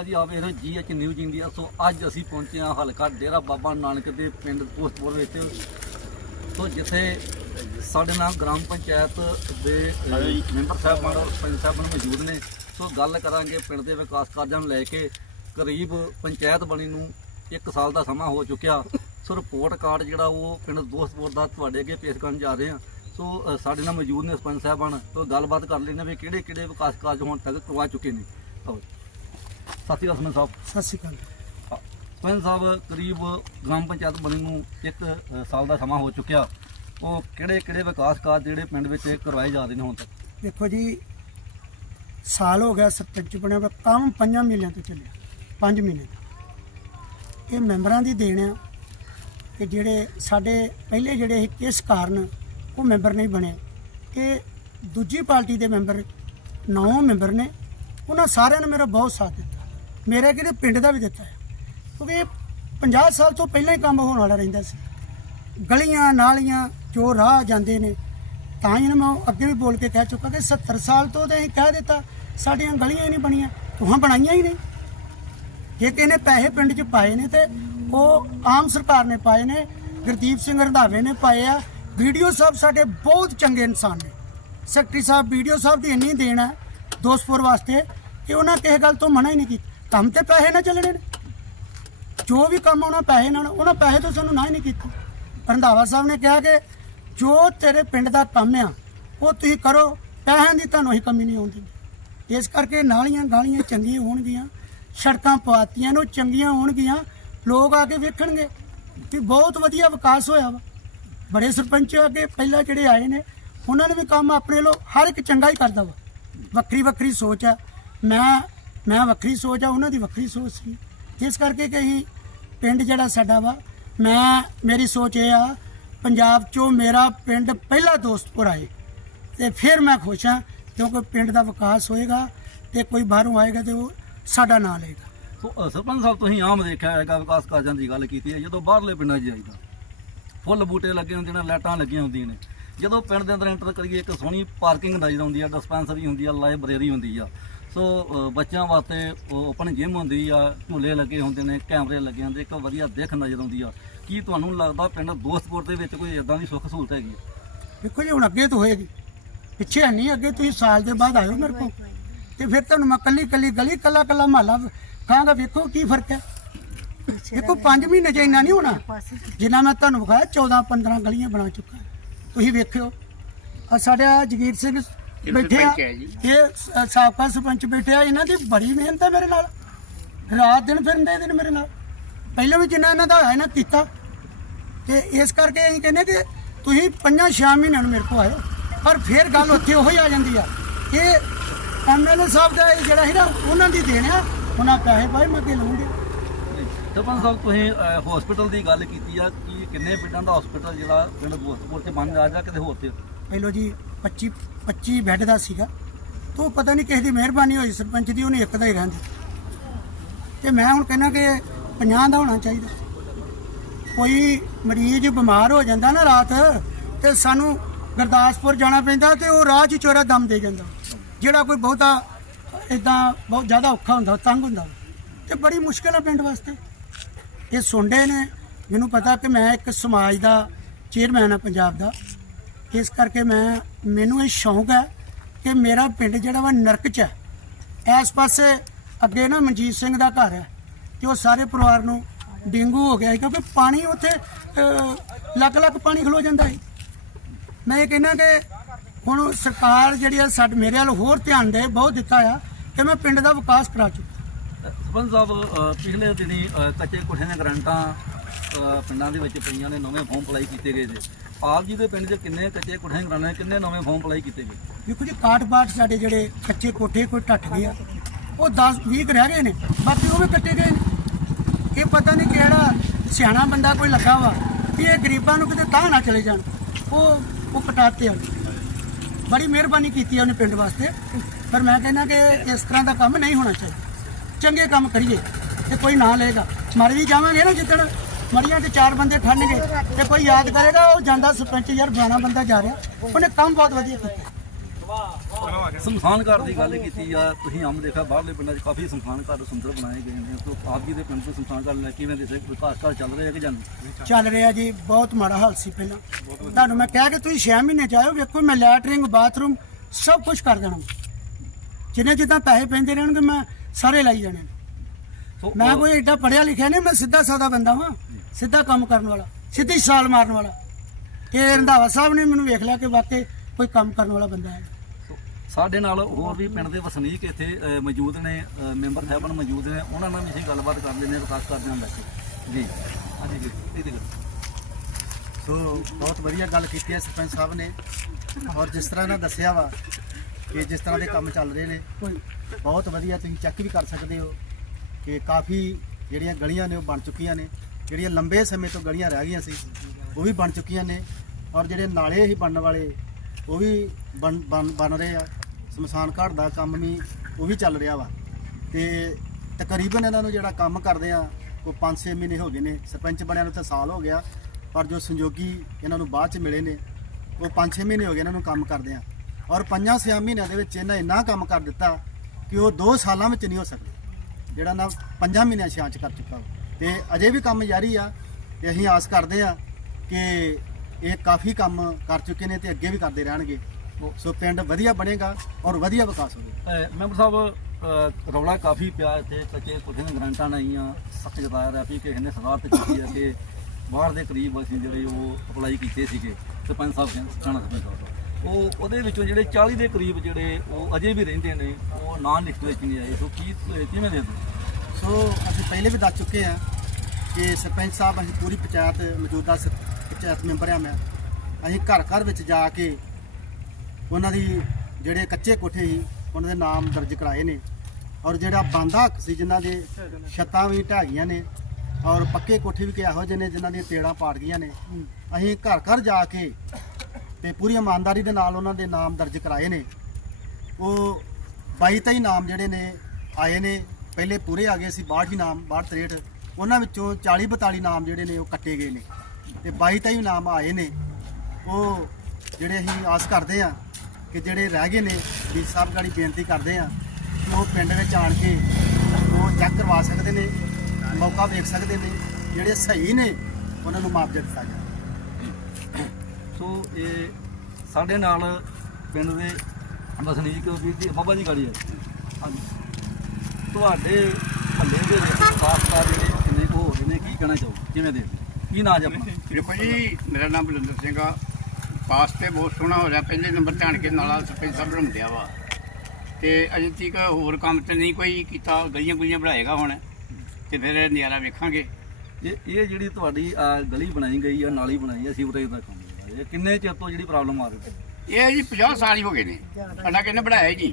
ਅਕਾਲ ਜੀ ਆਵੇ ਰਹੇ ਜੀ ਐਚ ਨਿਊਜ਼ ਇੰਡੀਆ। ਸੋ ਅੱਜ ਅਸੀਂ ਪਹੁੰਚੇ ਹਾਂ ਹਲਕਾ ਡੇਰਾ ਬਾਬਾ ਨਾਨਕ ਦੇ ਪਿੰਡ ਦੋਸਤਪੁਰ ਵਿੱਚ। ਸੋ ਜਿੱਥੇ ਸਾਡੇ ਨਾਲ ਗ੍ਰਾਮ ਪੰਚਾਇਤ ਦੇ ਮੈਂਬਰ ਸਾਹਿਬਾਨ ਔਰ ਪੰਚ ਸਾਹਿਬਾਨ ਮੌਜੂਦ ਨੇ। ਸੋ ਗੱਲ ਕਰਾਂਗੇ ਪਿੰਡ ਦੇ ਵਿਕਾਸ ਕਾਰਜਾਂ ਨੂੰ ਲੈ ਕੇ। ਕਰੀਬ ਪੰਚਾਇਤ ਬਣੀ ਨੂੰ 1 ਸਾਲ ਦਾ ਸਮਾਂ ਹੋ ਚੁੱਕਿਆ। ਸੋ ਰਿਪੋਰਟ ਕਾਰਡ ਜਿਹੜਾ ਉਹ ਪਿੰਡ ਦੋਸਤਪੁਰ ਦਾ ਤੁਹਾਡੇ ਅੱਗੇ ਪੇਸ਼ ਕਰਨ ਜਾ ਰਹੇ ਹਾਂ। ਸੋ ਸਾਡੇ ਨਾਲ ਮੌਜੂਦ ਨੇ ਸਰਪੰਚ ਸਾਹਿਬਾਨ। ਤੋਂ ਗੱਲਬਾਤ ਕਰ ਲੈਣੇ ਵੀ ਕਿਹੜੇ ਕਿਹੜੇ ਵਿਕਾਸ ਕਾਰਜ ਹੁਣ ਤੱਕ ਕਰਵਾ ਚੁੱਕੇ ਨੇ। ਆਓ। ਸਤਿ ਸ਼੍ਰੀ ਅਕਾਲ ਸਾਹਿਬ। ਸਤਿ ਸ਼੍ਰੀ ਅਕਾਲ। ਸਰਪੰਚ ਸਾਹਿਬ ਕਰੀਬ ਗ੍ਰਾਮ ਪੰਚਾਇਤ ਬਣੀ ਨੂੰ ਇੱਕ ਸਾਲ ਦਾ ਸਮਾਂ ਹੋ ਚੁੱਕਿਆ। ਉਹ ਕਿਹੜੇ ਕਿਹੜੇ ਵਿਕਾਸ ਕਾਰਜ ਜਿਹੜੇ ਪਿੰਡ ਵਿੱਚ ਕਰਵਾਏ ਜਾ ਰਹੇ ਨੇ ਹੁਣ ਤੱਕ? ਦੇਖੋ ਜੀ ਸਾਲ ਹੋ ਗਿਆ ਸਰਪੰਚ ਬਣਿਆ ਵਾ ਕੰਮ ਪੰਜਾਂ ਮਹੀਨਿਆਂ ਤੋਂ ਚੱਲਿਆ। ਪੰਜ ਮਹੀਨੇ ਤੋਂ। ਇਹ ਮੈਂਬਰਾਂ ਦੀ ਦੇਣ ਆ ਕਿ ਜਿਹੜੇ ਸਾਡੇ ਪਹਿਲੇ ਜਿਹੜੇ ਕਿਸ ਕਾਰਨ ਉਹ ਮੈਂਬਰ ਨਹੀਂ ਬਣੇ। ਇਹ ਦੂਜੀ ਪਾਰਟੀ ਦੇ ਮੈਂਬਰ ਨੌ ਮੈਂਬਰ ਨੇ। ਉਹਨਾਂ ਸਾਰਿਆਂ ਨੇ ਮੇਰਾ ਬਹੁਤ ਸਾਥ ਦਿੱਤਾ। ਮੇਰੇ ਕਿਹੜੇ ਪਿੰਡ ਦਾ ਵੀ ਦਿੱਤਾ ਹੈ। ਕਿਉਂਕਿ ਇਹ 50 ਸਾਲ ਤੋਂ ਪਹਿਲਾਂ ਹੀ ਕੰਮ ਹੋਣ ਵਾਲਾ ਰਹਿੰਦਾ ਸੀ। ਗਲੀਆਂ, ਨਾਲੀਆਂ, ਜੋ ਰਾਹ ਜਾਂਦੇ ਨੇ, ਤਾਂ ਹੀ ਨਾ ਮੈਂ ਅੱਗੇ ਵੀ ਬੋਲ ਕੇ ਕਹਿ ਚੁੱਕਾ ਕਿ 70 ਸਾਲ ਤੋਂ ਤੇ ਅਸੀਂ ਕਹਿ ਦਿੱਤਾ, ਸਾਡੀਆਂ ਗਲੀਆਂ ਹੀ ਨਹੀਂ ਬਣੀਆਂ ਤੁਹਾਂ ਬਣਾਈਆਂ ਹੀ ਨਹੀਂ। ਜੇ ਕਿਸੇ ਨੇ ਪੈਸੇ ਪਿੰਡ 'ਚ ਪਾਏ ਨੇ ਤੇ ਉਹ ਆਮ ਸਰਕਾਰ ਨੇ ਪਾਏ ਨੇ, ਗੁਰਦੀਪ ਸਿੰਘ ਰੰਧਾਵੇ ਨੇ ਪਾਏ ਆ, ਵੀਡੀਓ ਸਾਹਿਬ ਸਾਡੇ ਬਹੁਤ ਚੰਗੇ ਇਨਸਾਨ ਨੇ। ਸੈਕਟਰੀ ਸਾਹਿਬ ਵੀਡੀਓ ਸਾਹਿਬ ਦੀ ਇੰਨੀ ਦੇਣ ਹੈ ਦੋਸਤਪੁਰ ਵਾਸਤੇ ਕਿ ਉਹਨਾਂ ਕਿਸੇ ਗੱਲ ਤੋਂ ਮਨਾ ਹੀ ਨਹੀਂ ਕੀਤਾ। ਕੰਮ ਤੇ ਪੈਸੇ ਨਾ ਚੱਲਣੇ ਨੇ। ਜੋ ਵੀ ਕੰਮ ਉਹਨਾਂ ਪੈਸੇ ਨਾਲ, ਉਹਨਾਂ ਪੈਸੇ ਤੋਂ ਸਾਨੂੰ ਨਾ ਹੀ ਨਹੀਂ ਕੀਤਾ। ਰੰਧਾਵਾ ਸਾਹਿਬ ਨੇ ਕਿਹਾ ਕਿ ਜੋ ਤੇਰੇ ਪਿੰਡ ਦਾ ਕੰਮ ਆ, ਉਹ ਤੁਸੀਂ ਕਰੋ, ਪੈਸਿਆਂ ਦੀ ਤੁਹਾਨੂੰ ਹੀ ਕਮੀ ਨਹੀਂ ਆਉਂਦੀ। ਇਸ ਕਰਕੇ ਨਾਲੀਆਂ ਗਾਲੀਆਂ ਚੰਗੀਆਂ ਹੋਣਗੀਆਂ, ਸੜਕਾਂ ਪਵਾਤੀਆਂ ਨੂੰ ਚੰਗੀਆਂ ਹੋਣਗੀਆਂ, ਲੋਕ ਆ ਕੇ ਵੇਖਣਗੇ ਕਿ ਬਹੁਤ ਵਧੀਆ ਵਿਕਾਸ ਹੋਇਆ ਵਾ। ਬੜੇ ਸਰਪੰਚ ਅੱਗੇ ਪਹਿਲਾਂ ਜਿਹੜੇ ਆਏ ਨੇ, ਉਹਨਾਂ ਨੇ ਵੀ ਕੰਮ ਆਪਣੇ ਲੋ ਹਰ ਇੱਕ ਚੰਗਾ ਹੀ ਕਰਦਾ ਵਾ। ਵੱਖਰੀ ਵੱਖਰੀ ਸੋਚ ਆ। ਮੈਂ ਮੈਂ ਵੱਖਰੀ ਸੋਚ ਆ ਉਹਨਾਂ ਦੀ ਵੱਖਰੀ ਸੋਚ ਸੀ। ਇਸ ਕਰਕੇ ਕਿ ਅਸੀਂ ਪਿੰਡ ਜਿਹੜਾ ਸਾਡਾ ਵਾ ਮੈਂ ਮੇਰੀ ਸੋਚ ਇਹ ਆ ਪੰਜਾਬ ਚੋਂ ਮੇਰਾ ਪਿੰਡ ਪਹਿਲਾ ਦੋਸਤਪੁਰ ਆਏ। ਤੇ ਫਿਰ ਮੈਂ ਖੁਸ਼ ਹਾਂ ਕਿਉਂਕਿ ਪਿੰਡ ਦਾ ਵਿਕਾਸ ਹੋਏਗਾ ਤੇ ਕੋਈ ਬਾਹਰੋਂ ਆਏਗਾ ਤੇ ਉਹ ਸਾਡਾ ਨਾਂ ਲਏਗਾ। ਸੋ ਅ, ਸਰਪੰਚ ਸਾਹਿਬ ਤੁਸੀਂ ਆਮ ਦੇਖਿਆ ਹੈਗਾ ਵਿਕਾਸ ਕਾਰਜਾਂ ਦੀ ਗੱਲ ਕੀਤੀ ਹੈ ਜਦੋਂ ਬਾਹਰਲੇ ਪਿੰਡਾਂ 'ਚ ਜਾਈਦਾ ਫੁੱਲ ਬੂਟੇ ਲੱਗੇ ਹੁੰਦੇ ਨੇ ਲਾਈਟਾਂ ਲੱਗੀਆਂ ਹੁੰਦੀਆਂ ਨੇ। ਜਦੋਂ ਪਿੰਡ ਦੇ ਅੰਦਰ ਐਂਟਰ ਕਰੀਏ ਇੱਕ ਸੋਹਣੀ ਪਾਰਕਿੰਗ ਨਜ਼ਰ ਆਉਂਦੀ ਆ ਡਿਸਪੈਂਸਰੀ ਹੁੰਦੀ ਆ ਲਾਇਬ੍ਰੇਰੀ ਹੁੰਦੀ ਆ ਸੋ ਬੱਚਿਆਂ ਵਾਸਤੇ ਓਪਨ ਜਿਮ ਹੁੰਦੀ ਆ ਝੂਲੇ ਲੱਗੇ ਹੁੰਦੇ ਨੇ ਕੈਮਰੇ ਲੱਗੇ ਹੁੰਦੇ ਇੱਕ ਵਧੀਆ ਦਿੱਖ ਨਜ਼ਰ ਆਉਂਦੀ ਆ। ਕੀ ਤੁਹਾਨੂੰ ਲੱਗਦਾ ਪਿੰਡ ਦੋਸਤਪੁਰ ਦੇ ਵਿੱਚ ਕੋਈ ਇਦਾਂ ਦੀ ਸੁੱਖ ਸਹੂਲਤ ਹੈਗੀ? ਦੇਖੋ ਜੀ ਹੁਣ ਅੱਗੇ ਤੋਂ ਹੋਏਗੀ। ਪਿੱਛੇ ਹੈ ਨਹੀਂ ਅੱਗੇ ਤੁਸੀਂ ਸਾਲ ਦੇ ਬਾਅਦ ਆਇਓ ਮੇਰੇ ਕੋਲ। ਤੇ ਫਿਰ ਤੁਹਾਨੂੰ ਮੈਂ ਕੱਲੀ ਕੱਲੀ ਗਲੀ ਕੱਲਾ ਕੱਲਾ ਮਹੱਲਾ ਕਹਾਂਗਾ ਵੇਖੋ ਕੀ ਫ਼ਰਕ ਹੈ। ਦੇਖੋ 5 ਮਹੀਨੇ ਚ ਇੰਨਾ ਨਹੀਂ ਹੋਣਾ। ਜਿੰਨਾ ਮੈਂ ਤੁਹਾਨੂੰ ਵਿਖਾਇਆ 14 15 ਗਲੀਆਂ ਬਣਾ ਚੁੱਕਾ। ਤੁਸੀਂ ਵੇਖਿਓ। ਆ ਸਾਡਾ ਜਗੀਰ ਸਿੰਘ ਬੈਠੇ ਆ। ਇਹ ਸ- ਸਾਬਕਾ ਸਰਪੰਚ ਬੈਠੇ ਆ ਇਹਨਾਂ ਦੀ ਬੜੀ ਮਿਹਨਤ ਹੈ ਮੇਰੇ ਨਾਲ। ਰਾਤ ਦਿਨ ਫਿਰਦੇ ਦਿਨ ਮੇਰੇ ਨਾਲ। ਪਹਿਲਾਂ ਵੀ ਜਿੰਨਾ ਇਹਨਾਂ ਦਾ ਹੋਇਆ ਇਹਨਾਂ ਕੀਤਾ। ਤੇ ਇਸ ਕਰਕੇ ਅਸੀਂ ਕਹਿੰਦੇ ਕਿ ਤੁਸੀਂ ਪੰਜਾਂ ਛੇ ਮਹੀਨਿਆਂ ਨੂੰ ਮੇਰੇ ਕੋਲ ਆਇਓ। ਪਰ ਫਿਰ ਗੱਲ ਉੱਥੇ ਉਹੀ ਆ ਜਾਂਦੀ ਆ ਕਿ ਐਮਐਲਏ ਸਾਹਿਬ ਦਾ ਇਹ ਜਿਹੜਾ ਸੀ ਨਾ ਉਹਨਾਂ ਦੀ ਦੇਣ ਆ। ਉਹਨਾਂ ਪੈਸੇ ਪਾਏ ਮੈਂ ਅੱਗੇ ਲਵਾਂਗੇ ਸਰਪੰਚ ਸਾਹਿਬ ਤੁਸੀਂ ਹਸਪੀਟਲ ਦੀ ਗੱਲ ਕੀਤੀ ਆ ਕਿ ਕਿੰਨੇ ਪਿੰਡਾਂ ਦਾ ਹਸਪੀਟਲ ਜਿਹੜਾ ਪਿੰਡ ਦੋਸਤਪੁਰ 'ਚ ਬਣ ਜਾ ਜਾਂ ਕਿਤੇ ਹੋਰ ਤੇ? ਪਹਿਲੋ ਜੀ 25 25 ਬੈੱਡ ਦਾ ਸੀਗਾ। ਤੋਂ ਪਤਾ ਨਹੀਂ ਕਿਸੇ ਦੀ ਮਿਹਰਬਾਨੀ ਹੋਈ, ਸਰਪੰਚ ਦੀ, ਉਹਨੇ ਇੱਕ ਦਾ ਹੀ ਰਹਿਣ ਦਿੱਤਾ। ਤੇ ਮੈਂ ਹੁਣ ਕਹਿੰਦਾ ਕਿ 50 ਦਾ ਹੋਣਾ ਚਾਹੀਦਾ। ਕੋਈ ਮਰੀਜ਼ ਬਿਮਾਰ ਹੋ ਜਾਂਦਾ ਨਾ ਰਾਤ, ਤੇ ਸਾਨੂੰ ਗੁਰਦਾਸਪੁਰ ਜਾਣਾ ਪੈਂਦਾ ਤੇ ਉਹ ਰਾਹ 'ਚ ਚੋਰਾ ਦਮ ਦੇ ਜਾਂਦਾ। ਜਿਹੜਾ ਕੋਈ ਬਹੁਤਾ ਇਦਾਂ ਬਹੁਤ ਜ਼ਿਆਦਾ ਔਖਾ ਹੁੰਦਾ, ਤੰਗ ਹੁੰਦਾ। ਤੇ ਬੜੀ ਮੁਸ਼ਕਲ ਆ ਪਿੰਡ ਵਾਸਤੇ। ਇਹ ਸੁਣਦੇ ਨੇ, ਮੈਨੂੰ ਪਤਾ ਕਿ ਮੈਂ ਇੱਕ ਸਮਾਜ ਦਾ ਚੇਅਰਮੈਨ ਆ ਪੰਜਾਬ ਦਾ। ਇਸ ਕਰਕੇ ਮੈਂ, ਮੈਨੂੰ ਇਹ ਸ਼ੌਂਕ ਹੈ ਕਿ ਮੇਰਾ ਪਿੰਡ ਜਿਹੜਾ ਵਾ ਨਰਕ ਚ ਹੈ। ਇਸ ਪਾਸੇ ਅੱਗੇ ਨਾ ਮਨਜੀਤ ਸਿੰਘ ਦਾ ਘਰ ਹੈ ਕਿ ਉਹ ਸਾਰੇ ਪਰਿਵਾਰ ਨੂੰ ਡੇਂਗੂ ਹੋ ਗਿਆ ਕਿਉਂਕਿ ਪਾਣੀ ਉੱਥੇ ਲੱਖ ਲੱਖ ਪਾਣੀ ਖਲੋ ਜਾਂਦਾ ਹੈ। ਮੈਂ ਇਹ ਕਹਿੰਦਾ ਕਿ ਹੁਣ ਸਰਕਾਰ ਜਿਹੜੀ ਆ ਸਾਡੇ ਮੇਰੇ ਵੱਲ ਹੋਰ ਧਿਆਨ ਦੇ, ਬਹੁਤ ਦਿੱਤਾ ਆ ਕਿ ਮੈਂ ਪਿੰਡ ਦਾ ਵਿਕਾਸ ਕਰਾ ਚੁੱਕਾ। ਸਰਪੰਚ ਸਾਹਿਬ ਪਿਛਲੇ ਦਿਨੀ ਕੱਚੇ ਕੋਠੇ ਦੀਆਂ ਗਰੰਟਾਂ ਪਿੰਡਾਂ ਦੇ ਵਿੱਚ ਪਈਆਂ ਨੇ, ਨਵੇਂ ਫਾਰਮ ਅਪਲਾਈ ਕੀਤੇ ਗਏ ਨੇ। ਆਪ ਜੀ ਦੇ ਪਿੰਡ 'ਚ ਕਿੰਨੇ ਕੱਚੇ ਕੋਠੇ ਦੀਆਂ ਕਿੰਨੇ ਨਵੇਂ ਫਾਰਮ ਅਪਲਾਈ ਕੀਤੇ ਗਏ? ਦੇਖੋ ਜੀ, ਕਾਟ ਸਾਡੇ ਜਿਹੜੇ ਕੱਚੇ ਕੋਠੇ ਕੋਈ ਟੱਟ ਗਏ ਆ, ਉਹ 10 20 ਰਹਿ ਗਏ ਨੇ, ਬਾਕੀ ਉਹ ਵੀ ਕੱਟੇ ਗਏ ਨੇ। ਇਹ ਪਤਾ ਨਹੀਂ ਕਿਹੜਾ ਸਿਆਣਾ ਬੰਦਾ ਕੋਈ ਲੱਗਾ ਵਾ ਕਿ ਇਹ ਗਰੀਬਾਂ ਨੂੰ ਕਿਤੇ ਤਾਂ ਨਾ ਚਲੇ ਜਾਣ। ਉਹ ਉਹ ਕਟਾਤੇ ਆ। ਬੜੀ ਮਿਹਰਬਾਨੀ ਕੀਤੀ ਆ ਉਹਨੇ ਪਿੰਡ ਵਾਸਤੇ, ਪਰ ਮੈਂ ਕਹਿੰਦਾ ਕਿ ਇਸ ਤਰ੍ਹਾਂ ਦਾ ਕੰਮ ਨਹੀਂ ਹੋਣਾ ਚਾਹੀਦਾ। ਚੰਗੇ ਕੰਮ ਕਰੀਏ ਤੇ ਕੋਈ ਨਾ ਲਏਗਾ। ਮਰ ਵੀ ਜਾਵਾਂਗੇ ਨਾ ਜਿੱਦਣ। ਮਰੀਆਂ ਤੇ ਚਾਰ ਬੰਦੇ ਠੰਨਗੇ ਤੇ ਕੋਈ ਯਾਦ ਕਰੇਗਾ ਉਹ ਜਾਂਦਾ ਸਰਪੰਚ ਯਾਰ ਫਲਾਣਾ ਬੰਦਾ ਜਾ ਰਿਹਾ। ਉਹਨੇ ਕੰਮ ਬਹੁਤ ਵਧੀਆ ਕੀਤਾ। ਸਮਸਾਨ ਘਾਟ ਦੀ ਗੱਲ ਕੀਤੀ ਆ ਤੁਸੀਂ ਆਮ ਦੇਖਿਆ ਬਾਹਰਲੇ ਪਿੰਡਾਂ 'ਚ ਕਾਫੀ ਸਮਸਾਨ ਘਾਟ ਸੁੰਦਰ ਬਣਾਏ ਗਏ ਨੇ। ਸੋ ਆਪ ਜੀ ਦੇ ਪਿੰਡ ਤੋਂ ਸਮਸਾਨ ਘਾਟ ਲੈ ਕਿਵੇਂ ਦੇ ਸੇ ਵਿਕਾਸ ਘਾਟ ਚੱਲ ਰਿਹਾ ਕਿ ਜਾਂ ਨਹੀਂ? ਚੱਲ ਰਿਹਾ ਜੀ ਬਹੁਤ ਮਾੜਾ ਹਾਲ ਸੀ ਪਹਿਲਾਂ। ਤੁਹਾਨੂੰ ਮੈਂ ਕਹਿ ਕੇ ਤੁਸੀਂ 6 ਮਹੀਨੇ ਚ ਆਇਓ ਵੇਖੋ ਮੈਂ ਲੈਟਰਿੰਗ ਬਾਥਰੂਮ ਸਭ ਕੁਝ ਕਰ ਦੇਣਾ। ਜਿੰਨੇ ਜਿੱਦਾਂ ਪੈਸੇ ਪੈਂਦੇ ਰਹਿਣਗੇ ਮੈਂ ਸਾਰੇ ਲਾਈ ਜਾਣੇ। ਮੈਂ ਕੋਈ ਏਡਾ ਪੜਿਆ ਲਿਖਿਆ ਨਹੀਂ ਮੈਂ ਸਿੱਧਾ ਸਾਦਾ ਬੰਦਾ ਵਾਂ। ਸਿੱਧਾ ਕੰਮ ਕਰਨ ਵਾਲਾ ਸਿੱਧੀ ਛਾਲ ਮਾਰਨ ਵਾਲਾ। ਤੇ ਰੰਧਾਵਾ ਸਾਹਿਬ ਨੇ ਮੈਨੂੰ ਵੇਖ ਲਿਆ ਕਿ ਵਾਕਈ ਕੋਈ ਕੰਮ ਕਰਨ ਵਾਲਾ ਬੰਦਾ ਹੈ। ਸਾਡੇ ਨਾਲ ਹੋਰ ਵੀ ਪਿੰਡ ਦੇ ਵਸਨੀਕ ਇੱਥੇ ਅ, ਮੌਜੂਦ ਨੇ ਅ, ਮੈਂਬਰ ਸਾਹਿਬਾਨ ਮੌਜੂਦ ਨੇ। ਉਹਨਾਂ ਨਾਲ ਵੀ ਅਸੀਂ ਗੱਲਬਾਤ ਕਰ ਲੈਂਦੇ ਹਾਂ ਵਿਕਾਸ ਕਰਦੇ ਹਾਂ ਕੇ ਜੀ। ਹਾਂਜੀ ਜੀ। ਇਹਦੀ ਗੱਲ ਸੋ ਬਹੁਤ ਵਧੀਆ ਗੱਲ ਕੀਤੀ ਹੈ ਸਰਪੰਚ ਸਾਹਿਬ ਨੇ। ਔਰ ਜਿਸ ਤਰ੍ਹਾਂ ਇਹਨਾਂ ਦੱਸਿਆ ਵਾ ਕਿ ਜਿਸ ਤਰ੍ਹਾਂ ਦੇ ਕੰਮ ਚੱਲ ਰਹੇ ਨੇ ਬਹੁਤ ਵਧੀਆ ਤੁਸੀਂ ਚੈੱਕ ਵੀ ਕਰ ਸਕਦੇ ਹੋ ਕਿ ਕਾਫੀ ਜਿਹੜੀਆਂ ਗਲੀਆਂ ਨੇ ਉਹ ਬਣ ਚੁੱਕੀਆਂ ਨੇ। ਜਿਹੜੀਆਂ ਲੰਬੇ ਸਮੇਂ ਤੋਂ ਗਲੀਆਂ ਰਹਿ ਗਈਆਂ ਸੀ, ਉਹ ਵੀ ਬਣ ਚੁੱਕੀਆਂ ਨੇ ਔਰ ਜਿਹੜੇ ਨਾਲੇ ਹੀ ਬਣਨ ਵਾਲੇ, ਉਹ ਵੀ ਬਣ ਬਣ ਬਣ ਰਹੇ ਆ। ਸਮਸਾਨ ਘਾਟ ਦਾ ਕੰਮ ਵੀ ਉਹ ਵੀ ਚੱਲ ਰਿਹਾ ਵਾ। ਤੇ ਤਕਰੀਬਨ ਇਹਨਾਂ ਨੂੰ ਜਿਹੜਾ ਕੰਮ ਕਰਦੇ ਆ, ਉਹ 5-6 ਮਹੀਨੇ ਹੋ ਗਏ ਨੇ। ਸਰਪੰਚ ਬਣਿਆ ਨੂੰ ਤਾਂ ਸਾਲ ਹੋ ਗਿਆ, ਪਰ ਜੋ ਸੰਜੋਗੀ ਇਹਨਾਂ ਨੂੰ ਬਾਅਦ ਚ ਮਿਲੇ ਨੇ, ਉਹ 5-6 ਮਹੀਨੇ ਹੋ ਗਏ ਇਹਨਾਂ ਨੂੰ ਕੰਮ ਕਰਦੇ ਆ। ਔਰ 5-6 ਮਹੀਨਿਆਂ ਦੇ ਵਿੱਚ ਇਹਨਾਂ ਇੰਨਾ ਕੰਮ ਕਰ ਦਿੱਤਾ ਕਿ ਉਹ 2 ਸਾਲਾਂ ਵਿੱਚ ਨਹੀਂ ਹੋ ਸਕਦਾ। ਜਿਹੜਾ ਨਾ 5 ਮਹੀਨਿਆਂ ਛਾਂ ਚ ਕਰ ਚੁੱਕਾ ਵਾ। ਤੇ ਅਜੇ ਵੀ ਕੰਮ ਜਾਰੀ ਆ ਤੇ ਅਸੀਂ ਆਸ ਕਰਦੇ ਆ ਕਿ ਇਹ ਕਾਫੀ ਕੰਮ ਕਰ ਚੁੱਕੇ ਨੇ ਤੇ ਅੱਗੇ ਵੀ ਕਰਦੇ ਰਹਿਣਗੇ। ਸੋ ਪਿੰਡ ਵਧੀਆ ਬਣੇਗਾ ਔਰ ਵਧੀਆ ਵਿਕਾਸ ਹੋਵੇਗਾ। ਮੈਂਬਰ ਸਾਹਿਬ ਰੌਲਾ ਕਾਫੀ ਪਿਆ ਇੱਥੇ ਕੱਚੇ ਕੋਠੇ ਦੀਆਂ ਗਰੰਟਾਂ ਨਹੀਂ ਆ ਸੱਚ ਜਤਾਇਆ ਰਿਹਾ ਵੀ ਕਿਸੇ ਨੇ ਸਲਾਹ ਤੇ ਕੀਤੀ ਹੈ ਕਿ ਬਾਹਰ ਦੇ ਕਰੀਬ ਅਸੀਂ ਜਿਹੜੇ ਉਹ ਅਪਲਾਈ ਕੀਤੇ ਸੀਗੇ ਸਰਪੰਚ ਸਾਹਿਬ ਕਹਿੰਦੇ ਸਤਾਣਾ ਸਰਪੰਚ ਸਾਹਿਬ ਉਹ ਉਹਦੇ ਵਿੱਚੋਂ ਜਿਹੜੇ 40 ਦੇ ਕਰੀਬ ਜਿਹੜੇ ਉਹ ਅਜੇ ਵੀ ਰਹਿੰਦੇ ਨੇ ਉਹ ਨਾਂ ਲਿਖਤ ਵਿੱਚ ਨਹੀਂ ਆਏ। ਸੋ ਕੀ ਕਿਵੇਂ ਦੇ ਦਿਓ ਸੋ ਅਸੀਂ ਪਹਿਲੇ ਵੀ ਦੱਸ ਚੁੱਕੇ ਆ ਕਿ ਸਰਪੰਚ ਸਾਹਿਬ, ਅਸੀਂ ਪੂਰੀ ਪੰਚਾਇਤ ਮੌਜੂਦਾ ਸਰ- ਪੰਚਾਇਤ ਮੈਂਬਰ ਆ ਮੈਂ। ਅਸੀਂ ਘਰ ਘਰ ਵਿੱਚ ਜਾ ਕੇ ਉਹਨਾਂ ਦੀ ਜਿਹੜੇ ਕੱਚੇ ਕੋਠੇ ਸੀ, ਉਹਨਾਂ ਦੇ ਨਾਮ ਦਰਜ ਕਰਾਏ ਨੇ। ਔਰ ਜਿਹੜਾ ਬੰਦਾ ਹੱਕ ਸੀ, ਜਿਨ੍ਹਾਂ ਦੇ ਛੱਤਾਂ ਵੀ ਢਹਿ ਗਈਆਂ ਨੇ, ਔਰ ਪੱਕੇ ਕੋਠੇ ਵੀ ਕਿ ਇਹੋ ਜਿਹੇ ਨੇ, ਜਿਨ੍ਹਾਂ ਦੀਆਂ ਤੇੜਾਂ ਪਾੜ ਗਈਆਂ ਨੇ। ਅਸੀਂ ਘਰ ਘਰ ਜਾ ਕੇ ਤੇ ਪੂਰੀ ਇਮਾਨਦਾਰੀ ਦੇ ਨਾਲ ਉਹਨਾਂ ਦੇ ਨਾਮ ਦਰਜ ਕਰਾਏ ਨੇ। ਉਹ 22 23 ਨਾਮ ਜਿਹੜੇ ਨੇ, ਆਏ ਨੇ। ਪਹਿਲੇ ਪੂਰੇ ਆ ਗਏ ਸੀ 62 ਹੀ ਨਾਮ 62 63 ਉਹਨਾਂ ਵਿੱਚੋਂ 40 42 ਨਾਮ ਜਿਹੜੇ ਨੇ ਉਹ ਕੱਟੇ ਗਏ ਨੇ ਤੇ 22 ਤਾਈ ਨਾਮ ਆਏ ਨੇ। ਉਹ ਜਿਹੜੇ ਅਸੀਂ ਆਸ ਕਰਦੇ ਆ ਕਿ ਜਿਹੜੇ ਰਹਿ ਗਏ ਨੇ, ਵੀ ਸਾਹਿਬ ਗਾੜੀ ਬੇਨਤੀ ਕਰਦੇ ਆ ਕਿ ਉਹ ਪਿੰਡ ਵਿੱਚ ਆਣ ਕੇ ਉਹ ਚੈੱਕ ਕਰਵਾ ਸਕਦੇ ਨੇ, ਮੌਕਾ ਵੇਖ ਸਕਦੇ ਨੇ, ਜਿਹੜੇ ਸਹੀ ਨੇ, ਉਹਨਾਂ ਨੂੰ ਮੁਆਵਜ਼ਾ ਦਿੱਤਾ ਜਾਵੇ। ਸੋ ਇਹ ਸਾਡੇ ਨਾਲ ਪਿੰਡ ਦੇ ਵਸਨੀਕ ਵੀਰ ਜੀ, ਬਾਬਾ ਜੀ ਗਾੜੀ ਹੈ ਹਾਂਜੀ। ਤੁਹਾਡੇ ਮਹੱਲੇ ਦੇ ਵਿੱਚ ਖਾਸ ਕਰ ਜਿਹੜੇ ਕਹਿਣਾ ਚਾਹੋ ਕਿਵੇਂ ਦੇ ਕੀ ਨਾਂ ਜੀ ਆਪਣਾ? ਦੇਖੋ ਜੀ ਮੇਰਾ ਨਾਮ ਬਲੰਦਰ ਸਿੰਘ ਆ। ਪਾਸ ਤੇ ਬਹੁਤ ਸੋਹਣਾ ਹੋ ਰਿਹਾ। ਪਹਿਲੇ ਨੰਬਰ ਆਣ ਕੇ ਨਾਲਾ ਸਰਪੰਚ ਸਾਹਿਬ ਬਣਾਉਂਦਿਆ ਵਾ। ਤੇ ਅਜੇ ਤੱਕ ਹੋਰ ਕੰਮ ਤੇ ਨਹੀਂ ਕੋਈ ਕੀਤਾ ਗਲੀਆਂ ਗੁਲੀਆਂ ਬਣਾਏਗਾ ਹੁਣ। ਤੇ ਫਿਰ ਨਿਆਰਾ ਵੇਖਾਂਗੇ। ਇਹ ਇਹ ਜਿਹੜੀ ਤੁਹਾਡੀ ਗਲੀ ਬਣਾਈ ਗਈ ਆ ਨਾਲੀ ਬਣਾਈ ਆ ਸੀਵਰੇਜ ਦਾ ਕੰਮ ਇਹ ਕਿੰਨੇ ਚਿਰ ਤੋਂ ਜਿਹੜੀ ਪ੍ਰੋਬਲਮ ਆ ਰਹੀ ਹੈ? ਇਹ ਜੀ 50 ਸਾਲ ਹੀ ਹੋ ਗਏ ਨੇ। ਸਾਡਾ ਕਿਹਨੇ ਬਣਾਇਆ ਹੀ ਨਹੀਂ।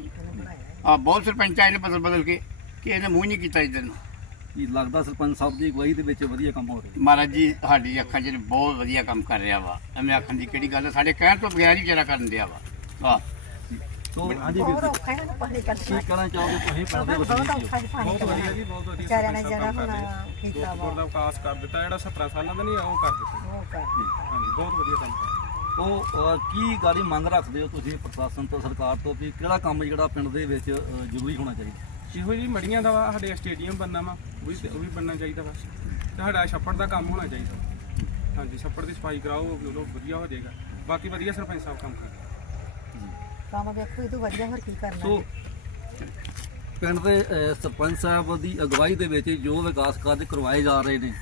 ਆ ਬਹੁਤ ਸਰਪੰਚ ਨੇ ਬਦਲ ਬਦਲ ਕੇ ਕਿ ਇਹਨੇ ਮੂੰਹ ਨਹੀਂ ਕੀਤਾ ਇਧਰ ਨੂੰ। ਕੀ ਲੱਗਦਾ ਸਰਪੰਚ ਸਾਹਿਬ ਦੀ ਅਗਵਾਈ ਦੇ ਵਿੱਚ ਵਧੀਆ ਕੰਮ ਹੋ ਰਿਹਾ। ਮਹਾਰਾਜ ਜੀ ਸਾਡੀ ਅੱਖਾਂ 'ਚ ਬਹੁਤ ਵਧੀਆ ਕੰਮ ਕਰ ਰਿਹਾ ਵਾ। ਐਵੇਂ ਆਖਣ ਦੀ ਕਿਹੜੀ ਗੱਲ ਹੈ ਸਾਡੇ ਕਹਿਣ ਤੋਂ ਬਗੈਰ ਹੀ ਵਿਚਾਰਾ ਕਰਨ ਦਿਆ ਵਾ। ਹਾਂ। ਸੋ ਹਾਂਜੀ ਵੀਰ ਬਹੁਤ ਜੀ। ਔਖਾ ਇਹਨਾਂ ਨੂੰ ਪਾਣੀ ਕੱਢਣਾ ਕੀ ਕਹਿਣਾ ਚਾਹੋਗੇ ਤੁਸੀਂ? ਪਿੰਡ ਦੇ ਬਹੁਤ ਵਸਨੀਕ ਔਖਾ ਜੀ ਪਾਣੀ ਬਹੁਤ ਵਧੀਆ ਕੱਢਣਾ ਜੀ ਬਹੁਤ ਵਧੀਆ ਵਿਚਾਰਿਆਂ ਨੇ ਸਰਪੰਚ ਜਿਹੜਾ ਸਾਹਿਬ ਹੁਣ ਕਰਦੇ। ਕੀਤਾ ਜੋਧਪੁਰ ਦਾ ਵਾ ਵਿਕਾਸ ਕਰ ਦਿੱਤਾ ਜਿਹੜਾ 17 ਸਾਲਾਂ ਦਾ ਨਹੀਂ ਉਹ ਕਰ ਦਿੱਤਾ। ਉਹ ਕਰ ਹਾਂਜੀ ਬਹੁਤ ਵਧੀਆ ਕੰਮ ਕੀਤਾ। ਉਹ ਅਹ, ਕੀ ਗਾੜੀ ਮੰਗ ਰੱਖਦੇ ਹੋ ਤੁਸੀਂ ਪ੍ਰਸ਼ਾਸਨ ਤੋਂ ਸਰਕਾਰ ਤੋਂ ਵੀ ਕਿਹੜਾ ਕੰਮ ਜਿਹੜਾ ਪਿੰਡ ਦੇ ਵਿੱਚ ਜ਼ਰੂਰੀ ਹੋਣਾ ਚਾਹੀਦਾ? ਇਹੋ ਜੀ ਮੜੀਆਂ ਦਾ ਵਾ ਸਾਡੇ ਸਟੇਡੀਅਮ ਬਣਨਾ ਵਾ ਉਹ ਵੀ ਉਹ ਵੀ ਬਣਨਾ ਚਾਹੀਦਾ ਵਾ। ਤੇ ਸਾਡਾ ਛੱਪੜ ਦਾ ਕੰਮ ਹੋਣਾ ਚਾਹੀਦਾ। ਹਾਂਜੀ ਛੱਪੜ ਦੀ ਸਫ਼ਾਈ ਕਰਾਓ ਉਹ ਲੋ ਵਧੀਆ ਹੋ ਜਾਏਗਾ। ਬਾਕੀ ਵਧੀਆ ਸਰਪੰਚ ਸਾਹਿਬ ਕੰਮ ਕਰਦੇ ਕੰਮ ਵੇਖੋ ਇਹ ਤੋਂ ਵਧੀਆ ਹੋਰ ਕੀ ਕਰਨਾ ਸੋ ਪਿੰਡ ਦੇ ਅਹ, ਸਰਪੰਚ ਸਾਹਿਬ ਦੀ ਅਗਵਾਈ ਦੇ ਵਿੱਚ ਜੋ ਵਿਕਾਸ ਕਾਰਜ ਕਰਵਾਏ ਜਾ ਰਹੇ ਨੇ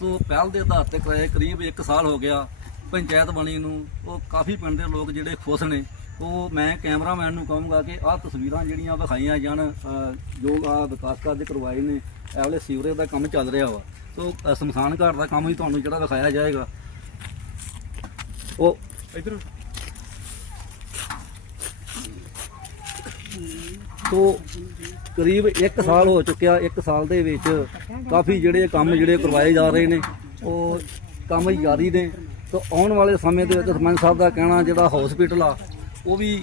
ਸੋ ਪਹਿਲ ਦੇ ਆਧਾਰ ਤੇ ਕਰਾਏ ਕਰੀਬ 1 ਸਾਲ ਹੋ ਗਿਆ ਪੰਚਾਇਤ ਬਣੀ ਨੂੰ ਉਹ ਕਾਫੀ ਪਿੰਡ ਦੇ ਲੋਕ ਜਿਹੜੇ ਖੁਸ਼ ਨੇ। ਉਹ ਮੈਂ ਕੈਮਰਾਮੈਨ ਨੂੰ ਕਹੂੰਗਾ ਕਿ ਆਹ ਤਸਵੀਰਾਂ ਜਿਹੜੀਆਂ ਵਿਖਾਈਆਂ ਜਾਣ ਜੋ ਆ ਵਿਕਾਸ ਕਾਰਜ ਕਰਵਾਏ ਨੇ ਇਹ ਵਾਲੇ ਸੀਵਰੇਜ ਦਾ ਕੰਮ ਚੱਲ ਰਿਹਾ ਵਾ। ਅਹ, ਸ਼ਮਸ਼ਾਨ ਘਾਟ ਦਾ ਕੰਮ ਵੀ ਤੁਹਾਨੂੰ ਜਿਹੜਾ ਵਿਖਾਇਆ ਜਾਏਗਾ। ਉਹ ਇਧਰ। ਤੋਂ ਕਰੀਬ 1 ਸਾਲ ਹੋ ਚੁੱਕਿਆ 1 ਸਾਲ ਦੇ ਵਿੱਚ ਕਾਫੀ ਜਿਹੜੇ ਕੰਮ ਜਿਹੜੇ ਕਰਵਾਏ ਜਾ ਰਹੇ ਨੇ। ਉਹ ਕੰਮ ਜਾਰੀ ਨੇ। ਤਾਂ ਆਉਣ ਵਾਲੇ ਸਮੇਂ ਦੇ ਵਿੱਚ ਸਰਪੰਚ ਸਾਹਿਬ ਦਾ ਕਹਿਣਾ ਜਿਹੜਾ ਹਸਪੀਟਲ ਆ ਉਹ ਵੀ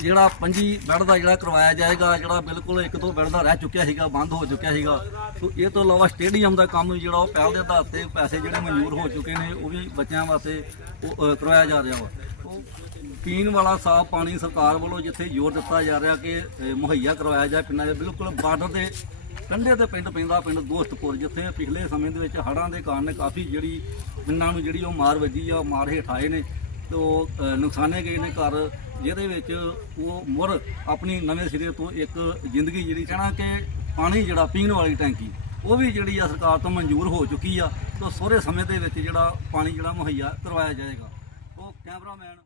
ਜਿਹੜਾ ਪੰਜੀ ਬੈੱਡ ਦਾ ਜਿਹੜਾ ਕਰਵਾਇਆ ਜਾਏਗਾ ਜਿਹੜਾ ਬਿਲਕੁਲ ਇੱਕ ਦੋ ਬੈੱਡ ਦਾ ਰਹਿ ਚੁੱਕਿਆ ਸੀਗਾ ਬੰਦ ਹੋ ਚੁੱਕਿਆ ਸੀਗਾ। ਸੋ ਇਹ ਤੋਂ ਇਲਾਵਾ ਸਟੇਡੀਅਮ ਦਾ ਕੰਮ ਜਿਹੜਾ ਉਹ ਪਹਿਲ ਦੇ ਆਧਾਰ ਤੇ ਪੈਸੇ ਜਿਹੜੇ ਮਨਜ਼ੂਰ ਹੋ ਚੁੱਕੇ ਨੇ ਉਹ ਵੀ ਬੱਚਿਆਂ ਵਾਸਤੇ ਉਹ, ਕਰਵਾਇਆ ਜਾ ਰਿਹਾ ਵਾ। ਉਹ ਪੀਣ ਵਾਲਾ ਸਾਫ਼ ਪਾਣੀ ਸਰਕਾਰ ਵੱਲੋਂ ਜਿੱਥੇ ਜ਼ੋਰ ਦਿੱਤਾ ਜਾ ਰਿਹਾ ਕਿ ਮੁਹੱਈਆ ਕਰਵਾਇਆ ਜਾਏ ਪਿੰਡਾਂ ਦੇ ਬਿਲਕੁਲ ਬਾਰਡਰ ਦੇ ਕੰਢੇ ਤੇ ਪਿੰਡ ਪੈਂਦਾ ਪਿੰਡ ਦੋਸਤਪੁਰ ਜਿੱਥੇ ਪਿਛਲੇ ਸਮੇਂ ਦੇ ਵਿੱਚ ਹੜ੍ਹਾਂ ਦੇ ਕਾਰਨ ਕਾਫੀ ਜਿਹੜੀ ਪਿੰਡਾਂ ਨੂੰ ਜਿਹੜੀ ਉਹ ਮਾਰ ਵੱਜੀ ਆ ਉਹ ਮਾਰ ਹੇਠ ਆਏ ਨੇ। ਤੇ ਉਹ ਨੁਕਸਾਨੇ ਗਏ ਨੇ ਘਰ, ਜਿਹਦੇ ਵਿੱਚ ਉਹ ਮੁਰ ਆਪਣੀ ਨਵੇਂ ਸਿਰੇ ਤੋਂ ਇੱਕ ਜ਼ਿੰਦਗੀ ਜਿਹੜੀ ਕਹਿਣਾ ਕਿ ਪਾਣੀ ਜਿਹੜਾ ਪੀਣ ਵਾਲੀ ਟੈਂਕੀ, ਉਹ ਵੀ ਜਿਹੜੀ ਆ ਸਰਕਾਰ ਤੋਂ ਮਨਜ਼ੂਰ ਹੋ ਚੁੱਕੀ ਆ, ਤੇ ਸੋਹਰੇ ਸਮੇਂ ਦੇ ਵਿੱਚ ਜਿਹੜਾ ਪਾਣੀ ਜਿਹੜਾ ਮੁਹੱਈਆ ਕਰਵਾਇਆ ਜਾਏਗਾ। ਉਹ ਕੈਮਰਾਮੈਨ